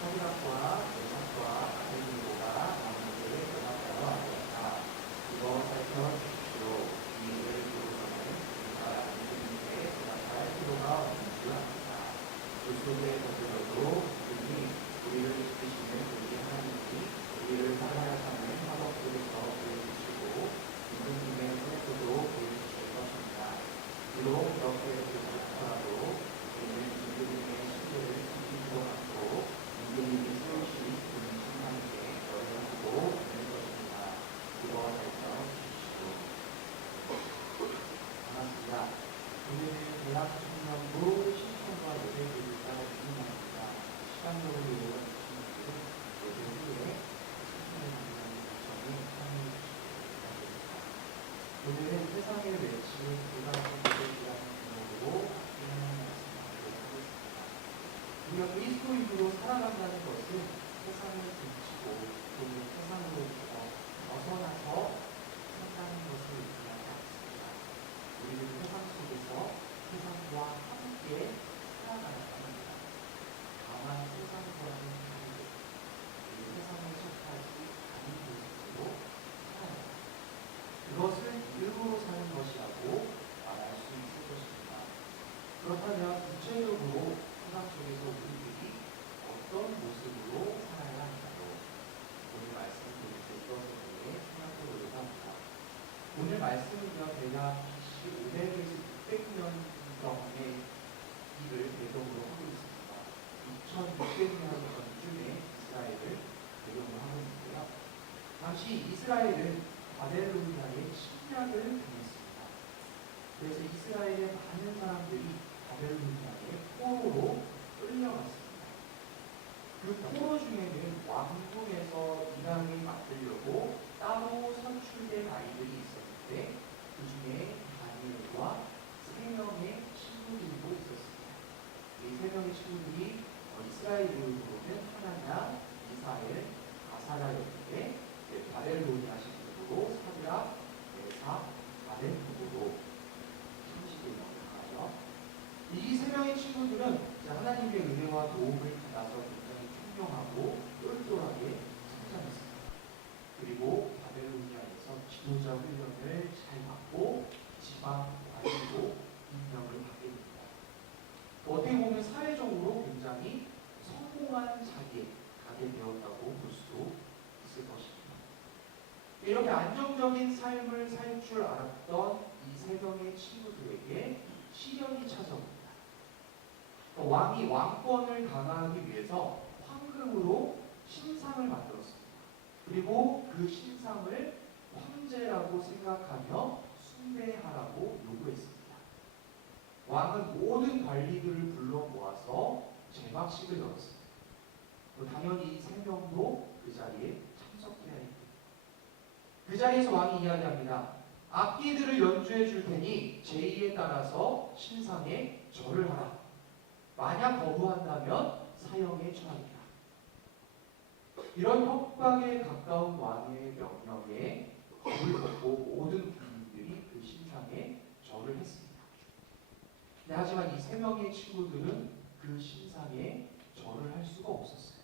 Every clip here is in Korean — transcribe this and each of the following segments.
사드락과 메삭과 아베드고가 왕에게 대답하여 말했다. 이거 살펴주십시오. 이 일을 보고서는 우리가 예수님께 대답할 필요가 없는 줄 압니다. 그 속에 덧들어도 그분이 우리를 지키시는 우리 하나님이 우리를 살아가는 화덕 속에서 보여주시고 임금님의 세포도 보여주실 것입니다. 비록 이렇게 그렇더라도 우리는 임금님의 신뢰를 지키기도 하고 임금님이 세우신 그분 신앙에게 열어하고 있는 것입니다. 이거 살펴주십시오. 반갑습니다. 오늘은 대학 청년부 신청과 예배교육과 진행합니다. 시간적으로 이루어진 분들은 예배 후에 신청을 받는 요청에 참여해 주시기 바랍니다. 오늘은 세상을 외치는 불가능한 예배라는 제목으로 진행하는 말씀을 드리도록 하겠습니다. 우리가 그리스도인으로 살아간다는 것은 세상을 등지고 또는 세상으로부터 벗어나서 산다는 것을 의미하지 않습니다. 우리는 세상 속에서 세상과 함께 살아가야 합니다. 다만 세상과는 다르게 이 세상에 속하지 않은 모습으로 살아야 합니다. 그것을 믿음으로 사는 것이라고 말할 수 있을 것입니다. 그렇다면 구체적으로 세상 속에서 우리들이 어떤 모습으로 살아야 할까요? 오늘 말씀을 통해서 이것에 대해 생각해보려고 합니다. 오늘 말씀은요, 대략 BC 500에서 600년 경의 일을 배경으로 하고 있습니다. 2600년 전쯤에 이스라엘을 배경으로 하고 있는데요. 당시 이스라엘은 바벨로니아의 침략을 당했습니다. 그래서 이스라엘의 많은 사람들이 바벨로니아의 포로로 끌려갔습니다. 그 포로 중에는 왕궁에서 일하게 만들려고 따로 선출된 아이들이 있었는데 그 중에 다니엘과 3명의 친구들도 있었습니다. 이 3명의 친구들이 이스라엘 이름으로는 하나냐, 미사엘, 아사랴였는데 바벨로니아 식으로 사드락, 메삭, 아벤느고로 형식을 나와요. 이 3명의 친구들은 하나님의 은혜와 도움을 받아서 굉장히 훌륭하고 똘똘하게 성장했습니다. 그리고 바벨로니아에서 지도자 훈련을 잘 받고 지방 관리로 임명을 받게 됩니다. 어떻게 보면 사회적으로 굉장히 성공한 자리에 가게 되었다고 볼 수도 있을 것입니다. 이렇게 안정적인 삶을 살 줄 알았던 이 3명의 친구들에게 시련이 찾아옵니다. 왕이 왕권을 강화하기 위해서 황금으로 신상을 만들었습니다. 그리고 그 신상을 황제라고 생각하며 숭배하라고 요구했습니다. 왕은 모든 관리들을 불러 모아서 제막식을 열었습니다. 당연히 이 3명도 그 자리에 참석해야 했습니다. 그 자리에서 왕이 이야기합니다. 악기들을 연주해 줄 테니 제의에 따라서 신상에 절을 하라. 만약 거부한다면 사형에 처하리라. 이런 협박에 가까운 왕의 명령에 겁을 먹고 모든 국민들이 그 신상에 절을 했습니다. 하지만 이 3명의 친구들은 그 신상에 절을 할 수가 없었어요.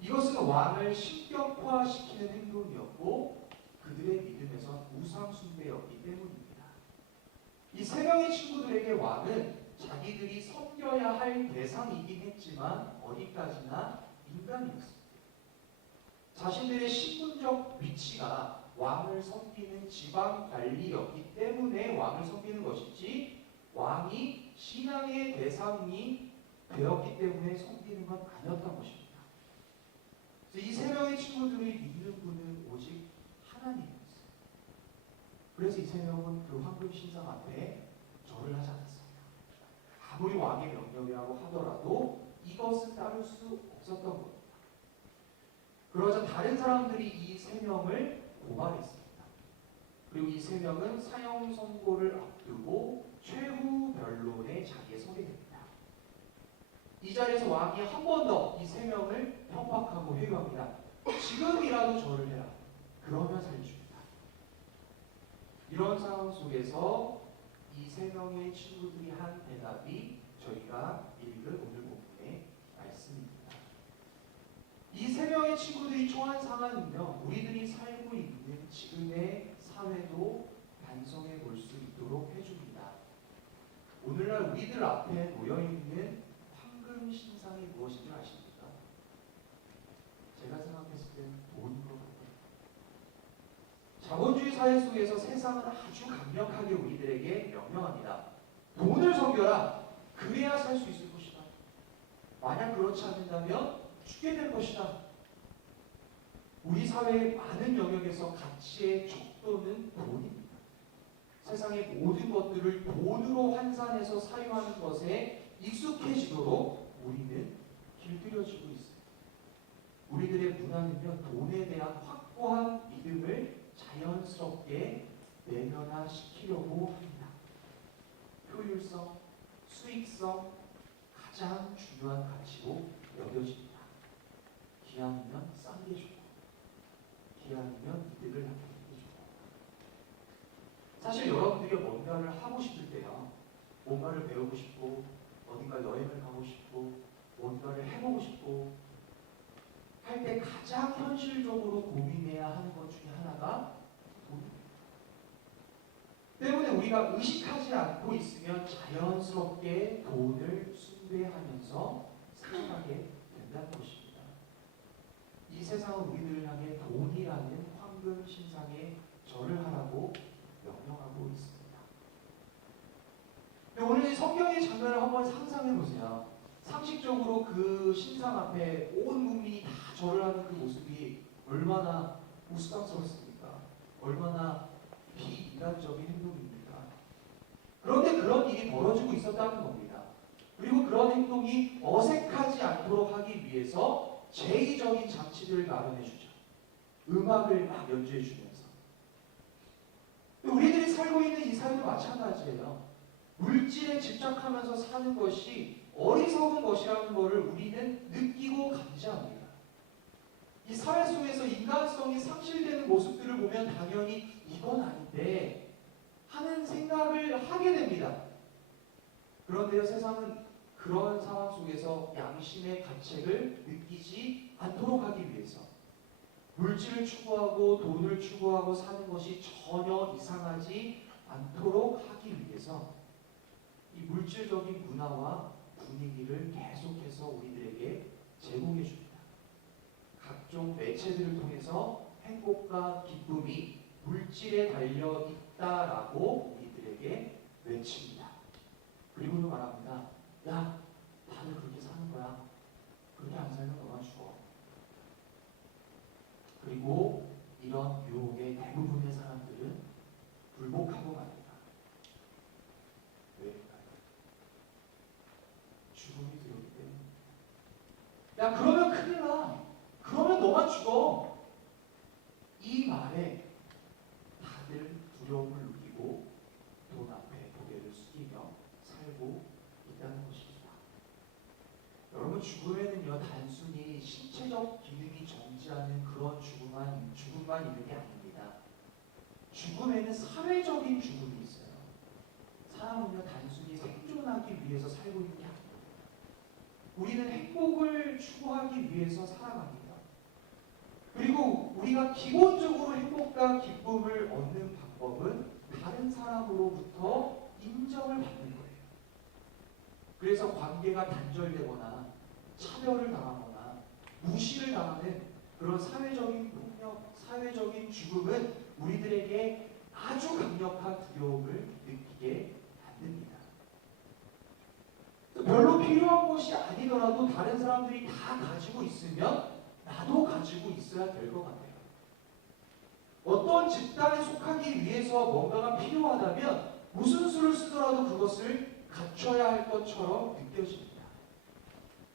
이것은 왕을 신격화시키는 행동이었고 그들의 믿음에선 우상 숭배였기 때문입니다. 이 3명의 친구들에게 왕은 자기들이 섬겨야 할 대상이긴 했지만 어디까지나 인간이었습니다. 자신들의 신분적 위치가 왕을 섬기는 지방 관리였기 때문에 왕을 섬기는 것이지 왕이 신앙의 대상이 되었기 때문에 섬기는 건 아니었던 것입니다. 이 3명의 친구들이 믿는 분은 오직 하나님이었어요. 그래서 이 3명은 그 황금 신상 앞에 절을 하지 않았습니다. 아무리 왕의 명령이라고 하더라도 이것은 따를 수 없었던 겁니다. 그러자 다른 사람들이 이 3명을 고발했습니다. 그리고 이 3명은 사형 선고를 앞두고 최후 변론의 자리에 서게 됩니다. 이 자리에서 왕이 한 번 더 이 3명을 협박하고 회유합니다. 지금이라도 절을 해라. 그러면 살려줍니다. 이런 상황 속에서 이 3명의 친구들이 한 대답이 저희가 읽은 오늘 본문의 말씀입니다. 우리들 앞에 놓여있는 황금 신상이 무엇인지 아십니까? 제가 생각했을 때는 돈인 것 같아요. 자본주의 사회 속에서 세상은 아주 강력하게 우리들에게 명령합니다. 돈을 섬겨라. 그래야 살 수 있을 것이다. 만약 그렇지 않는다면 죽게 될 것이다. 우리 사회의 많은 영역에서 가치의 척도는 돈입니다. 세상의 모든 것들을 돈으로 환산해서 사유하는 것에 익숙해지도록 우리는 길들여지고 있습니다. 우리들의 문화는요, 돈에 대한 확고한 믿음을 자연스럽게 내면화시키려고 합니다. 효율성, 수익성, 가장 중요한 가치로 여겨집니다. 기왕이면 싼게 좋고, 기왕이면 이득을 남기는 게 좋고. 사실 여러분들이 뭔가를 하고 싶을 때요, 뭔가를 배우고 싶고, 어딘가 여행을 가고 싶고, 뭔가를 해보고 싶고, 할 때 가장 현실적으로 고민해야 하는 것 중에 하나가 돈입니다. 때문에 우리가 의식하지 않고 있으면 자연스럽게 돈을 숭배하면서 살아가게 된다는 것입니다. 이 세상은 우리들을 향해 돈이라는 황금 신상에 절을 하라고 명령하고 있습니다. 오늘 이 성경의 장면을 한번 상상해 보세요. 상식적으로 그 신상 앞에 온 국민이 다 절을 하는 그 모습이 얼마나 우스꽝스럽습니까? 얼마나 비인간적인 행동입니까? 그런데 그런 일이 벌어지고 있었다는 겁니다. 그리고 그런 행동이 어색하지 않도록 하기 위해서 제의적인 장치들을 마련해 주죠. 음악을 막 연주해 주면서. 우리들이 살고 있는 이 사회도 마찬가지예요. 물질에 집착하면서 사는 것이 어리석은 것이라는 것을 우리는 느끼고 감지합니다. 이 사회 속에서 인간성이 상실되는 모습들을 보면 당연히 이건 아닌데 하는 생각을 하게 됩니다. 그런데요, 세상은 그런 상황 속에서 양심의 가책을 느끼지 않도록 하기 위해서 물질을 추구하고 돈을 추구하고 사는 것이 전혀 이상하지 않도록 하기 위해서 이 물질적인 문화와 분위기를 계속해서 우리들에게 제공해 줍니다. 각종 매체들을 통해서 행복과 기쁨이 물질에 달려 있다라고 우리들에게 외칩니다. 그리고는 말합니다. 야, 다들 그렇게 사는 거야. 그렇게 안 살면 너만 죽어. 그리고 이런 유혹의 대부분의 사람들은 굴복하고 맙니다. 왜일까요? 죽음이 두렵기 때문에. 야, 그러면 큰일 나. 그러면 너만 죽어. 이 말에 다들 두려움을 느끼고 돈 앞에 고개를 숙이며 살고 있다는 것입니다. 여러분, 죽음에는요, 단순히 신체적 기능이 정지하는 그런 죽음만 있는 게 아닙니다. 죽음에는 사회적인 죽음이 있어요. 사람은요, 단순히 생존하기 위해서 살고 있는 게 아닙니다. 우리는 행복을 추구하기 위해서 살아갑니다. 그리고 우리가 기본적으로 행복과 기쁨을 얻는 방법은 다른 사람으로부터 인정을 받는 거예요. 그래서 관계가 단절되거나 차별을 당하거나 무시를 당하는 그런 사회적인 폭력, 사회적인 죽음은 우리들에게 아주 강력한 두려움을 느끼게 만듭니다. 별로 필요한 것이 아니더라도 다른 사람들이 다 가지고 있으면 나도 가지고 있어야 될 것 같아요. 어떤 집단에 속하기 위해서 뭔가가 필요하다면 무슨 수를 쓰더라도 그것을 갖춰야 할 것처럼 느껴집니다.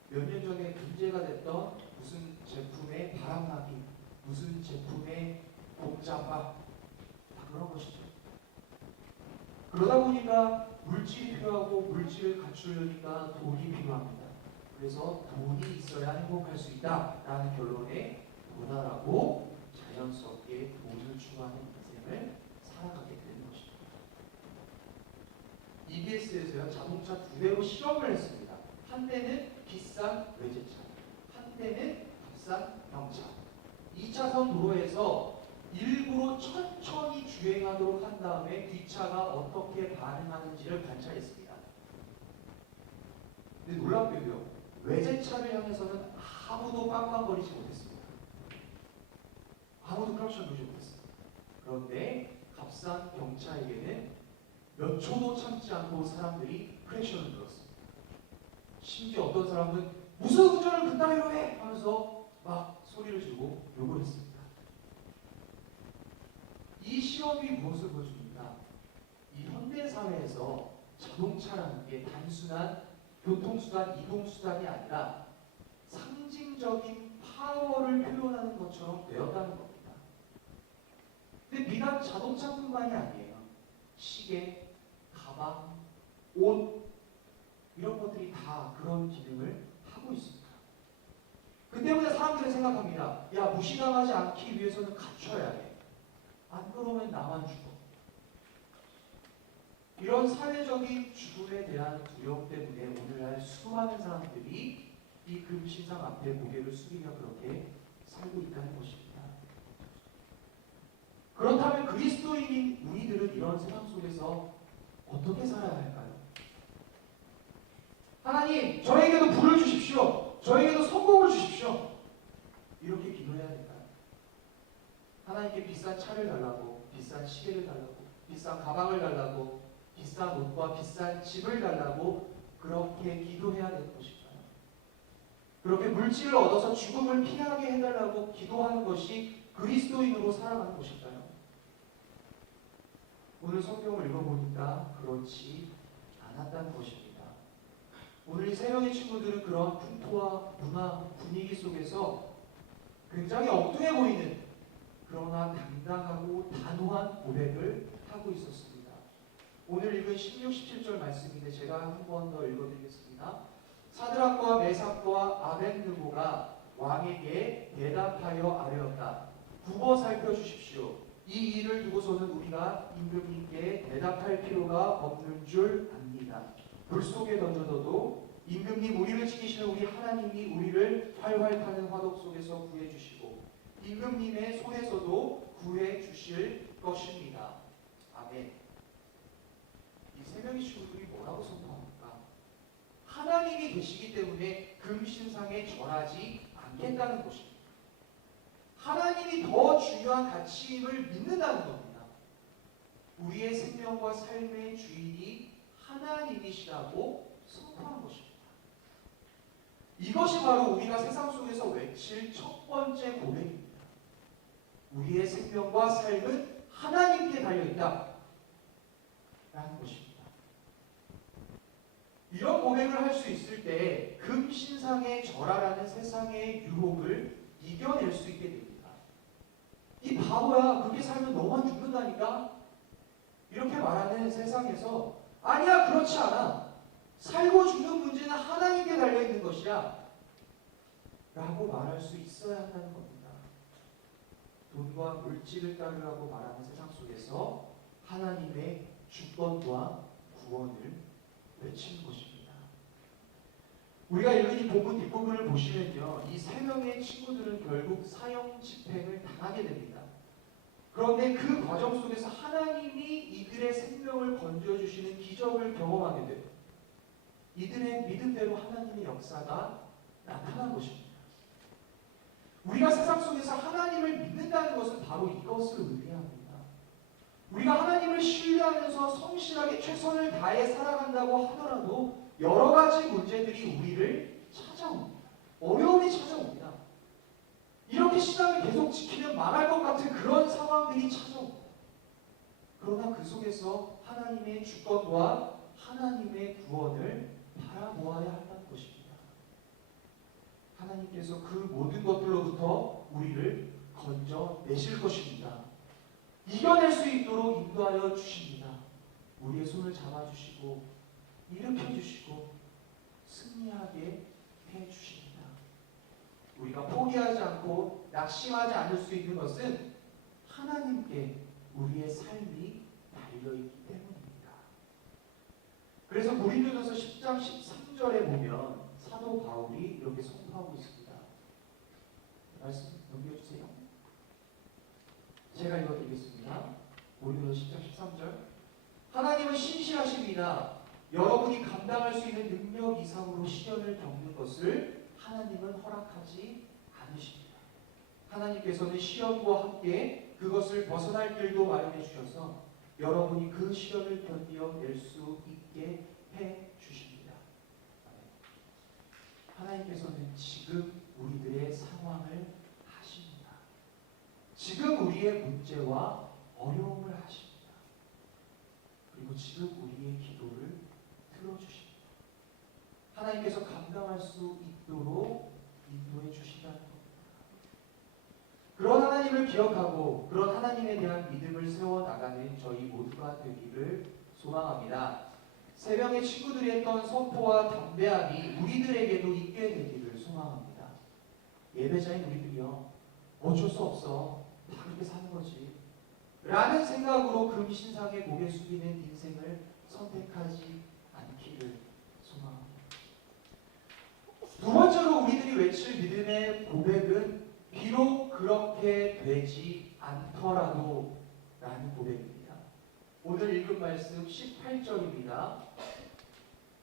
몇 년 전에 문제가 됐던 무슨 제품의 바람막이, 무슨 제품의 복잡화, 다 그런 것이죠. 그러다 보니까 물질이 필요하고 물질을 갖추려니까 돈이 필요합니다. 그래서 돈이 있어야 행복할 수 있다라는 결론에 도달하고 자연스럽게 돈을 추구하는 인생을 살아가게 되는 것입니다. EBS에서요, 자동차 2대로 실험을 했습니다. 한 대는 비싼 외제차, 한 대는 값싼 경차. 2차선 도로에서 일부러 천천히 주행하도록 한 다음에 뒷차가 어떻게 반응하는지를 관찰했습니다. 놀랍게도요. 외제차를 향해서는 아무도 깜깜거리지 못했습니다. 아무도 크락션 돌지 못했어요. 그런데 값싼 경차에게는 몇 초도 참지 않고 사람들이 크랙션을 들었습니다. 심지어 어떤 사람은 무슨 운전을 그따위로 해! 하면서 막 소리를 지르고 욕을 했습니다. 이 시험이 무엇을 보여줍니까? 이 현대사회에서 자동차라는 게 단순한 교통수단, 이동수단이 아니라 상징적인 파워를 표현하는 것처럼 되었다는 겁니다. 근데 비단 자동차뿐만이 아니에요. 시계, 가방, 옷 이런 것들이 다 그런 기능을 하고 있습니다. 그 때문에 사람들은 생각합니다. 야, 무시당하지 않기 위해서는 갖춰야 해. 안 그러면 나만 죽어. 이런 사회적인 죽음에 대한 두려움 때문에 오늘날 수많은 사람들이 이 금신상 앞에 고개를 숙이며 그렇게 살고 있다는 것입니다. 그렇다면 그리스도인인 우리들은 이런 세상 속에서 어떻게 살아야 할까요? 하나님, 저에게도 부를 주십시오. 저에게도 성공을 주십시오. 이렇게 기도해야 될까요? 하나님께 비싼 차를 달라고, 비싼 시계를 달라고, 비싼 가방을 달라고, 비싼 옷과 비싼 집을 달라고 그렇게 기도해야 되는 것일까요? 그렇게 물질을 얻어서 죽음을 피하게 해달라고 기도하는 것이 그리스도인으로 살아가는 것일까요? 오늘 성경을 읽어보니까 그렇지 않았다는 것입니다. 오늘 이 세 명의 친구들은 그런 풍토와 문화, 분위기 속에서 굉장히 엉뚱해 보이는 그러나 당당하고 단호한 고백을 하고 있었습니다. 오늘 읽은 16, 17절 말씀인데 제가 한 번 더 읽어드리겠습니다. 사드락과 메삭과 아벳느고가 왕에게 대답하여 아뢰었다. 국어 살펴주십시오. 이 일을 두고서는 우리가 임금님께 대답할 필요가 없는 줄 압니다. 불 속에 던져둬도 임금님 우리를 지키시는 우리 하나님이 우리를 활활 타는 화덕 속에서 구해주시고 임금님의 손에서도 구해주실 것입니다. 아멘. 이 세 명의 친구들이 뭐라고 선포합니까? 하나님이 계시기 때문에 금신상에 절하지 않겠다는 것입니다. 하나님이 더 중요한 가치임을 믿는다는 겁니다. 우리의 생명과 삶의 주인이 하나님이시라고 선포한 것입니다. 이것이 바로 우리가 세상 속에서 외칠 첫 번째 고백입니다. 우리의 생명과 삶은 하나님께 달려있다 라는 것입니다. 이런 고백을 할 수 있을 때 금신상에 절하라는 세상의 유혹을 이겨낼 수 있게 됩니다. 이 바보야, 그렇게 살면 너만 죽는다니까? 이렇게 말하는 세상에서 아니야, 그렇지 않아. 살고 죽는 문제는 하나님께 달려있는 것이야 라고 말할 수 있어야 한다는 겁니다. 돈과 물질을 따르라고 말하는 세상 속에서 하나님의 주권과 구원을 외치는 것입니다. 우리가 읽은 이 본문 뒷부분을 보시면요, 이 세 명의 친구들은 결국 사형 집행을 당하게 됩니다. 그런데 그 과정 속에서 하나님이 이들의 생명을 건져주시는 기적을 경험하게 돼요. 이들의 믿음대로 하나님의 역사가 나타난 것입니다. 우리가 세상 속에서 하나님을 믿는다는 것은 바로 이것을 의미합니다. 우리가 하나님을 신뢰하면서 성실하게 최선을 다해 살아간다고 하더라도 여러 가지 문제들이 우리를 찾아옵니다. 어려움이 찾아옵니다. 이렇게 신앙을 계속 지키면 망할 것 같은 그런 상황들이 찾아옵니다. 그러나 그 속에서 하나님의 주권과 하나님의 구원을 바라보아야 한다는 것입니다. 하나님께서 그 모든 것들로부터 우리를 건져내실 것입니다. 이겨낼 수 있도록 인도하여 주십니다. 우리의 손을 잡아주시고 일으켜주시고 승리하게 해주십니다. 우리가 포기하지 않고 낙심하지 않을 수 있는 것은 하나님께 우리의 삶이 달려있기 때문입니다. 그래서 고린도전서 10장 13절에 보면 사도 바울이 이렇게 선포하고 있습니다. 말씀 넘겨주세요. 제가 읽어드리겠습니다. 고린도전서 10장 13절. 하나님은 신실하십니다. 여러분이 감당할 수 있는 능력 이상으로 시련을 겪는 것을 하나님은 허락하지 않으십니다. 하나님께서는 시련과 함께 그것을 벗어날 길도 마련해 주셔서 여러분이 그 시련을 견뎌낼 수 있게 해 주십니다. 하나님께서는 지금 우리들의 상황을 하십니다. 지금 우리의 문제와 어려움을 하십니다. 그리고 지금 우리의 기도를 들어주십니다. 하나님께서 감당할 수 있도록 인도해 주시다는 겁니다. 그런 하나님을 기억하고 그런 하나님에 대한 믿음을 세워나가는 저희 모두가 되기를 소망합니다. 세 명의 친구들이 했던 선포와 담대함이 우리들에게도 있게 되기를 소망합니다. 예배자인 우리들이요, 어쩔 수 없어, 다 그렇게 사는 거지 라는 생각으로 금신상에 고개 숙이는 인생을 선택하지 않기를 소망합니다. 두 번째로 우리들이 외칠 믿음의 고백은 비록 그렇게 되지 않더라도 라는 고백입니다. 오늘 읽은 말씀 18절입니다.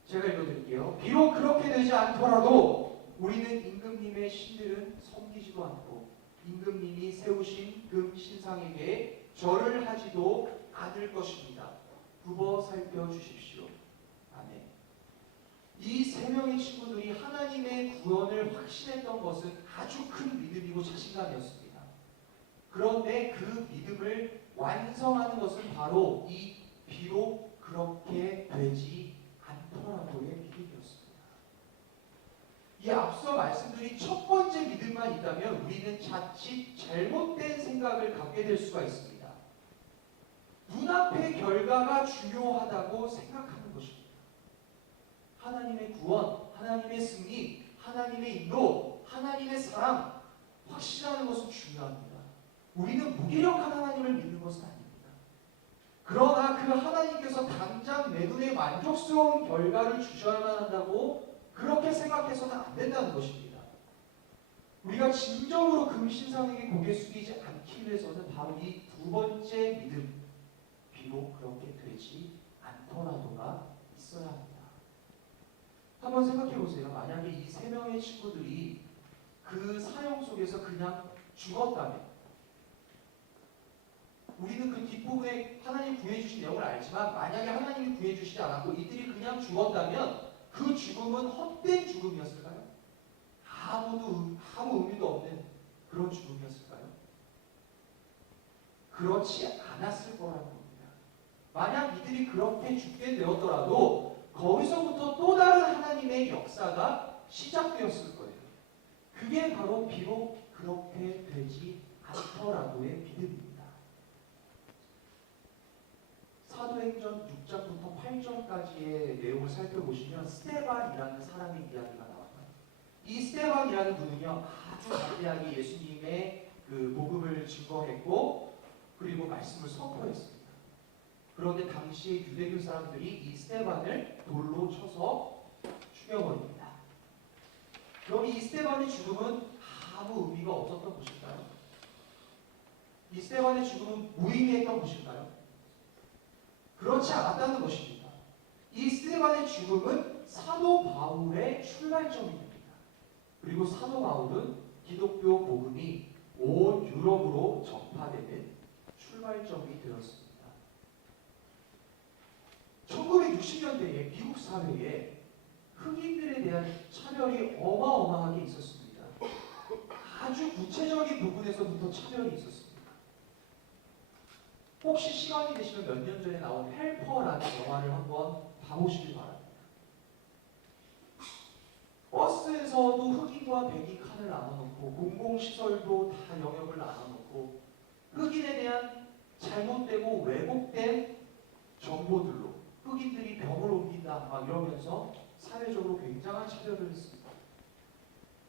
제가 읽어드릴게요. 비록 그렇게 되지 않더라도 우리는 임금님의 신들은 섬기지도 않고 임금님이 세우신 금신상에게 절을 하지도 않을 것입니다. 굽어 살펴주십시오. 아멘. 이 세 명의 친구들이 하나님의 구원을 확신했던 것은 아주 큰 믿음이고 자신감이었습니다. 그런데 그 믿음을 완성하는 것은 바로 이 비록 그렇게 되지 않더라도의 믿음이었습니다. 이 앞서 말씀드린 첫 번째 믿음만 있다면 우리는 자칫 잘못된 생각을 갖게 될 수가 있습니다. 눈앞의 결과가 중요하다고 생각하는 것입니다. 하나님의 구원, 하나님의 승리, 하나님의 인도, 하나님의 사랑 확신하는 것은 중요합니다. 우리는 무기력한 하나님을 믿는 것은 아닙니다. 그러나 그 하나님께서 당장 내 눈에 만족스러운 결과를 주셔야만 한다고 그렇게 생각해서는 안 된다는 것입니다. 우리가 진정으로 금신상에게 고개 숙이지 않기 위해서는 바로 이 두 번째 믿음, 비록 그렇게 되지 않더라도가 있어야 합니다. 한번 생각해 보세요. 만약에 이 세 명의 친구들이 그 사형 속에서 그냥 죽었다면, 우리는 그 뒷부분에 하나님 구해주신 내용을 알지만 만약에 하나님이 구해주시지 않았고 이들이 그냥 죽었다면 그 죽음은 헛된 죽음이었을까요? 아무 의미도 없는 그런 죽음이었을까요? 그렇지 않았을 거라는 겁니다. 만약 이들이 그렇게 죽게 되었더라도 거기서부터 또 다른 하나님의 역사가 시작되었을 거예요. 그게 바로 비록 그렇게 되지 않더라도의 믿음입니다. 사도행전 6장부터 8장까지의 내용을 살펴보시면 스데반이라는 사람의 이야기가 나와요. 이 스데반이라는 분은요, 아주 담대하게 예수님의 그 복음을 증거했고 그리고 말씀을 선포했습니다. 그런데 당시에 유대교 사람들이 이 스데반을 돌로 쳐서 죽여버립니다. 그럼 이 스데반의 죽음은 아무 의미가 없었던 것일까요? 이 스데반의 죽음은 무의미했던 것일까요? 그렇지 않았다는 것입니다. 이 스데반의 죽음은 사도 바울의 출발점입니다. 그리고 사도 바울은 기독교 복음이 온 유럽으로 전파되는 출발점이 되었습니다. 1960년대에 미국 사회에 흑인들에 대한 차별이 어마어마하게 있었습니다. 아주 구체적인 부분에서부터 차별이 있었습니다. 혹시 시간이 되시면 몇 년 전에 나온 헬퍼라는 영화를 한번 봐보시길 바랍니다. 버스에서도 흑인과 백인 칸을 나눠놓고 공공시설도 다 영역을 나눠놓고 흑인에 대한 잘못되고 왜곡된 정보들로 흑인들이 병을 옮긴다 막 이러면서 사회적으로 굉장한 차별을 했습니다.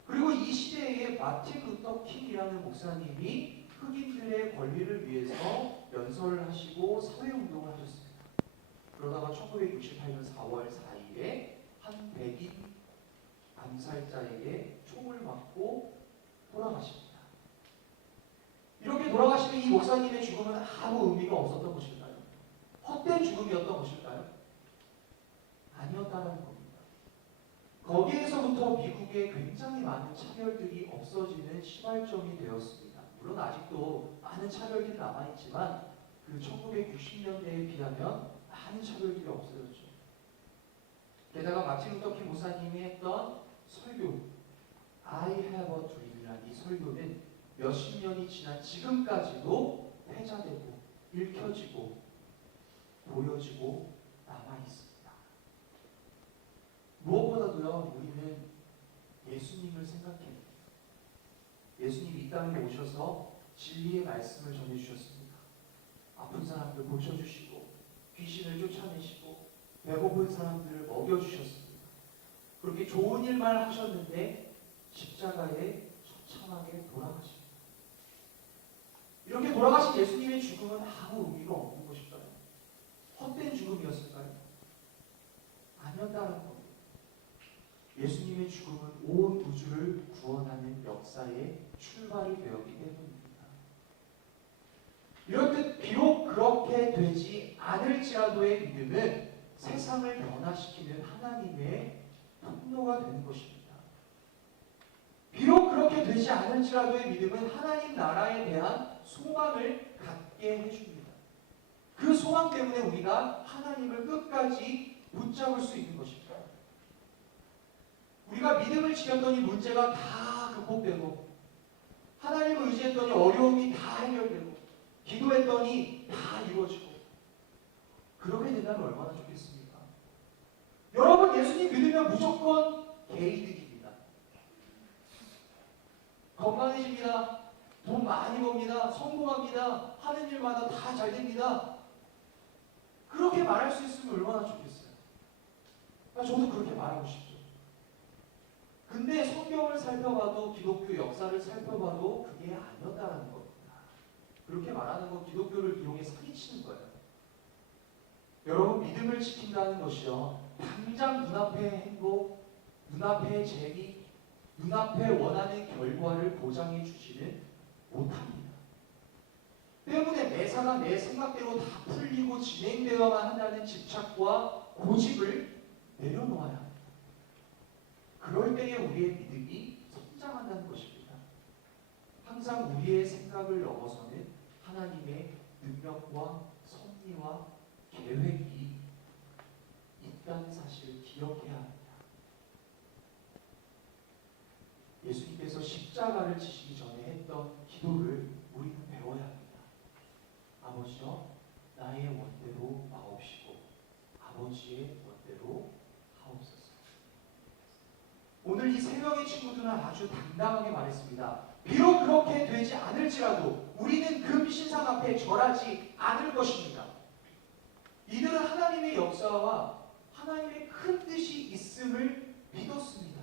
그리고 이 시대에 마틴 루터 킹이라는 목사님이 흑인들의 권리를 위해서 연설을 하시고 사회운동을 하셨습니다. 그러다가 1968년 4월 4일에 한 백인 암살자에게 총을 맞고 돌아가십니다. 이렇게 돌아가시는 이 목사님의 죽음은 아무 의미가 없었던 것일까요? 헛된 죽음이었던 것일까요? 거기에서부터 미국에 굉장히 많은 차별들이 없어지는 시발점이 되었습니다. 물론 아직도 많은 차별들이 남아있지만 그 1960년대에 비하면 많은 차별들이 없어졌죠. 게다가 마틴 루터 킹 목사님이 했던 설교 I have a dream이라는 이 설교는 몇십 년이 지난 지금까지도 회자되고 읽혀지고 보여지고 남아있습니다. 무엇보다도요, 우리는 예수님을 생각해야 돼요. 예수님이 이 땅에 오셔서 진리의 말씀을 전해주셨습니다. 아픈 사람들 고쳐주시고 귀신을 쫓아내시고 배고픈 사람들을 먹여주셨습니다. 그렇게 좋은 일만 하셨는데 십자가에 처참하게 돌아가십니다. 이렇게 돌아가신 예수님의 죽음은 아무 의미가 없는 것일까요? 헛된 죽음이었을까요? 아니었다는 겁니다. 예수님의 죽음은 온 우주를 구원하는 역사의 출발이 되었기 때문입니다. 이렇듯 비록 그렇게 되지 않을지라도의 믿음은 세상을 변화시키는 하나님의 통로가 되는 것입니다. 비록 그렇게 되지 않을지라도의 믿음은 하나님 나라에 대한 소망을 갖게 해줍니다. 그 소망 때문에 우리가 하나님을 끝까지 붙잡을 수 있는 것입니다. 우리가 믿음을 지켰더니 문제가 다 극복되고 하나님을 의지했더니 어려움이 다 해결되고 기도했더니 다 이루어지고 그렇게 된다면 얼마나 좋겠습니까? 여러분, 예수님 믿으면 무조건 개이득입니다. 건강해집니다. 돈 많이 법니다. 성공합니다. 하는 일마다 다 잘 됩니다. 그렇게 말할 수 있으면 얼마나 좋겠어요. 저도 그렇게 말하고 싶죠. 근데 성경을 살펴봐도 기독교 역사를 살펴봐도 그게 아니었다는 겁니다. 그렇게 말하는 건 기독교를 이용해 사기치는 거예요. 여러분, 믿음을 지킨다는 것이요, 당장 눈앞의 행복, 눈앞의 재미, 눈앞에 원하는 결과를 보장해 주지는 못합니다. 때문에 매사가 내 생각대로 다 풀리고 진행되어야만 한다는 집착과 고집을 내려놓아야 합니다. 그럴 때에 우리의 믿음이 성장한다는 것입니다. 항상 우리의 생각을 넘어서는 하나님의 능력과 섭리와 계획이 있다는 사실을 기억해야 합니다. 예수님께서 십자가를 지시기 전에 했던 기도를 우리는 배워야 합니다. 아버지여, 나의 원대로 마옵시고 아버지의 원대로 하옵소서. 오늘 이 세 명의 친구들은 아주 당당하게 말했습니다. 비록 그렇게 되지 않을지라도 우리는 금신상 앞에 절하지 않을 것입니다. 이들은 하나님의 역사와 하나님의 큰 뜻이 있음을 믿었습니다.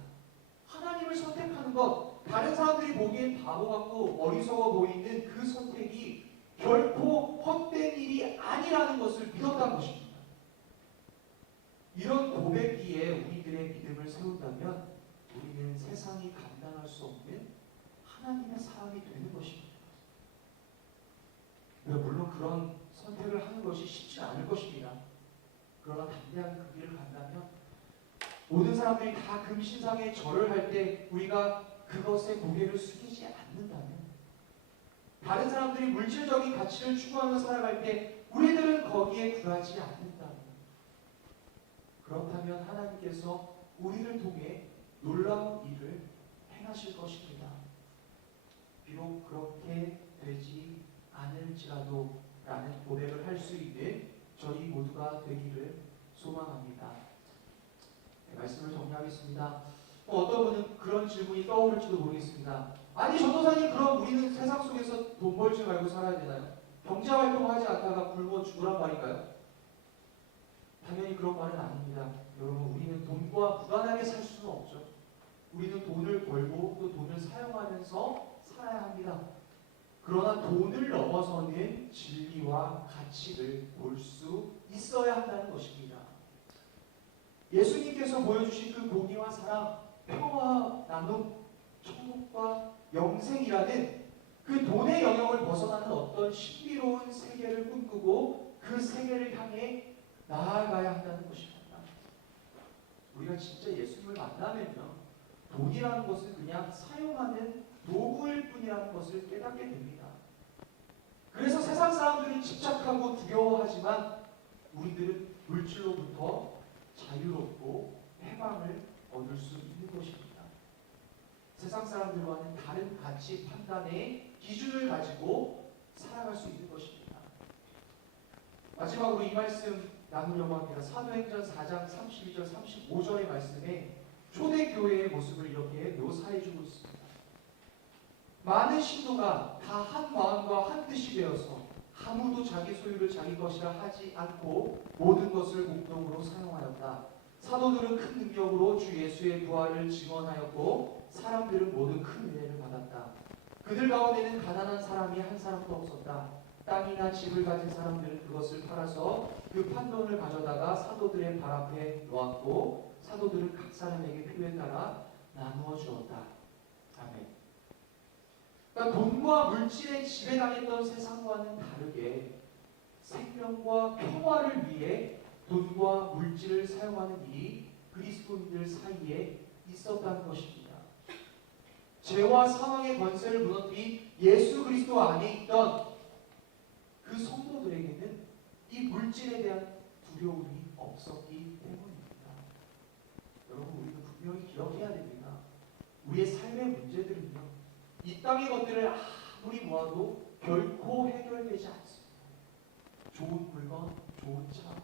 하나님을 선택하는 것, 다른 사람들이 보기엔 바보 같고 어리석어 보이는 그 선택이 결코 헛된 일이 아니라는 것을 믿었다는 것입니다. 이런 고백기에 우리들의 믿음을 세운다면 우리는 세상이 감당할 수 없는 하나님의 사람이 되는 것입니다. 물론 그런 선택을 하는 것이 쉽지 않을 것입니다. 그러나 담대하게 그 길을 간다면 모든 사람들이 다 금신상에 절을 할 때 우리가 그것에 고개를 숙이지 않는다면, 다른 사람들이 물질적인 가치를 추구하며 살아갈 때 우리들은 거기에 굴하지 않는다면, 그렇다면 하나님께서 우리를 통해 놀라운 일을 행하실 것입니다. 비록 그렇게 되지 않을지라도 라는 고백을 할 수 있는 저희 모두가 되기를 소망합니다. 말씀을 정리하겠습니다. 어떤 분은 그런 질문이 떠오를지도 모르겠습니다. 아니, 전도사님, 그럼 우리는 세상 속에서 돈 벌지 말고 살아야 되나요? 경제활동하지 않다가 굶어 죽으란 말인가요? 당연히 그런 말은 아닙니다. 여러분, 우리는 돈과 무관하게 살 수는 없죠. 우리는 돈을 벌고 또 돈을 사용하면서 살아야 합니다. 그러나 돈을 넘어서는 진리와 가치를 볼 수 있어야 한다는 것입니다. 예수님께서 보여주신 그 공의와 사랑, 평화와 나눔, 천국과 영생이라는 그 돈의 영역을 벗어나는 어떤 신비로운 세계를 꿈꾸고 그 세계를 향해 나아가야 한다는 것입니다. 우리가 진짜 예수님을 만나면요, 돈이라는 것은 그냥 사용하는 도구일 뿐이라는 것을 깨닫게 됩니다. 그래서 세상 사람들이 집착하고 두려워하지만 우리들은 물질로부터 자유롭고 해방을 얻을 수 있는 것입니다. 세상 사람들과는 다른 가치 판단의 기준을 가지고 살아갈 수 있는 것입니다. 마지막으로 이 말씀 나누려고 합니다. 사도행전 4장 32절 35절의 말씀에 초대교회의 모습을 이렇게 묘사해주고 있습니다. 많은 신도가 다 한 마음과 한 뜻이 되어서 아무도 자기 소유를 자기 것이라 하지 않고 모든 것을 공동으로 사용하였다. 사도들은 큰 능력으로 주 예수의 부활을 증언하였고 사람들은 모두 큰 은혜를 받았다. 그들 가운데는 가난한 사람이 한 사람도 없었다. 땅이나 집을 가진 사람들은 그것을 팔아서 그 판돈을 가져다가 사도들의 발 앞에 놓았고 사도들은 각 사람에게 필요에 따라 나누어 주었다. 아멘. 그러니까 돈과 물질에 지배당했던 세상과는 다르게 생명과 평화를 위해 돈과 물질을 사용하는 일이 그리스도인들 사이에 있었다는 것입니다. 죄와 사망의 권세를 무너뜨린 예수 그리스도 안에 있던 그 성도들에게는 이 물질에 대한 두려움이 없었기 때문입니다. 여러분, 우리는 분명히 기억해야 됩니다. 우리의 삶의 문제들은요, 이 땅의 것들을 아무리 모아도 결코 해결되지 않습니다. 좋은 물건, 좋은 차,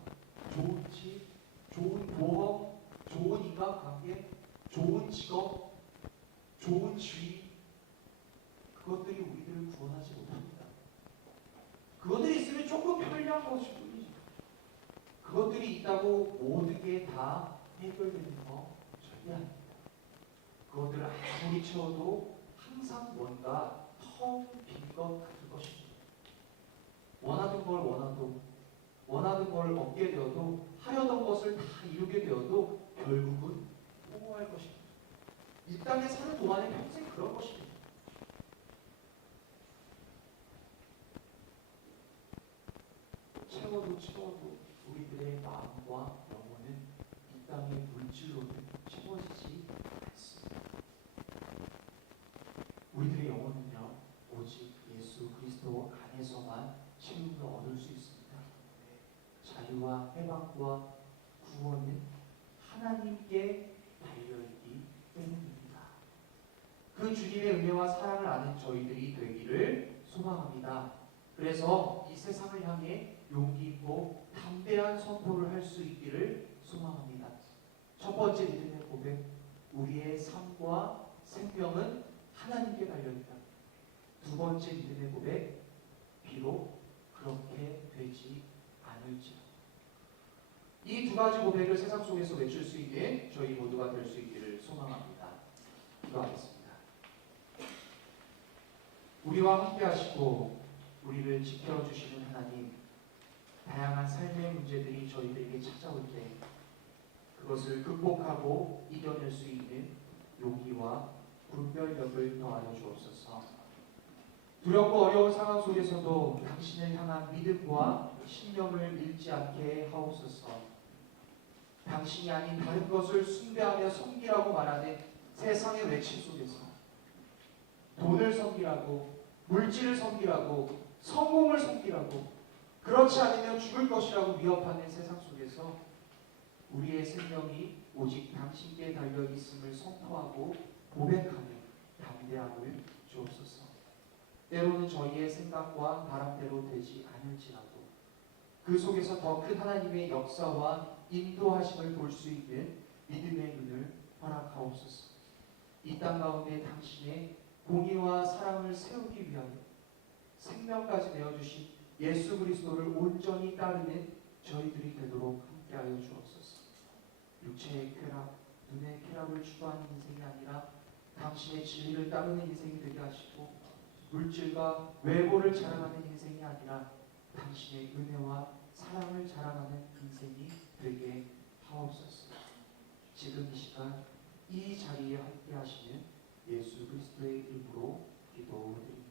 좋은 집, 좋은 보험, 좋은 인간관계, 좋은 직업, 좋은 지위, 그것들이 우리들을 구원하지 못합니다. 그것들이 있으면 조금 편리한 것일 뿐이죠. 그것들이 있다고 모든 게 다 해결되는 거 절대 아닙니다. 그것들을 아무리 채워도 항상 뭔가 텅 빈 것 같을 것입니다. 원하던 걸 원하던 걸 얻게 되어도 하려던 것을 다 이루게 되어도 결국은 포기할 것입니다. 이 땅에 사는 동안에 평생 그런 것입니다. 채워도 우리들의 마음과 영혼은 이 땅의 물질로는 채워지지 않습니다. 우리들의 영혼은요, 오직 예수 그리스도 안에서만 채움을 얻을 수 있습니다. 자유와 해방과 구원은 하나님께 달려있기 때문입니다. 그 주님의 은혜와 사랑을 아는 저희들이 되기를 소망합니다. 그래서 이 세상을 향해 용기 있고 담대한 선포를 할 수 있기를 소망합니다. 첫 번째 믿음의 고백, 우리의 삶과 생명은 하나님께 달려있다. 두 번째 믿음의 고백, 비록 그렇게 되지 않을지라도. 이 두 가지 고백을 세상 속에서 외칠 수 있는 저희 모두가 될 수 있기를 소망합니다. 기도하겠습니다. 우리와 함께 하시고 우리를 지켜주시는 하나님, 다양한 삶의 문제들이 저희들에게 찾아올 때 그것을 극복하고 이겨낼 수 있는 용기와 분별력을 더하여 주옵소서. 두렵고 어려운 상황 속에서도 당신을 향한 믿음과 신념을 잃지 않게 하옵소서. 당신이 아닌 다른 것을 숭배하며 섬기라고 말하는 세상의 외침 속에서 돈을 섬기라고, 물질을 섬기라고, 성공을 섬기라고, 그렇지 않으면 죽을 것이라고 위협하는 세상 속에서 우리의 생명이 오직 당신께 달려있음을 선포하고 고백하며 담대함을 주옵소서. 때로는 저희의 생각과 바람대로 되지 않을지라도 그 속에서 더 큰 하나님의 역사와 인도하심을 볼 수 있는 믿음의 눈을 허락하옵소서. 이 땅 가운데 당신의 공의와 사랑을 세우기 위하여 생명까지 내어주신 예수 그리스도를 온전히 따르는 저희들이 되도록 함께하여 주옵소서. 육체의 쾌락, 눈의 쾌락을 추구하는 인생이 아니라 당신의 진리를 따르는 인생이 되게 하시고, 물질과 외모를 자랑하는 인생이 아니라 당신의 은혜와 사랑을 자랑하는 인생이 되게 하옵소서. 지금 이 시간 이 자리에 함께 하시는 예수 그리스도의 이름으로 기도드립니다.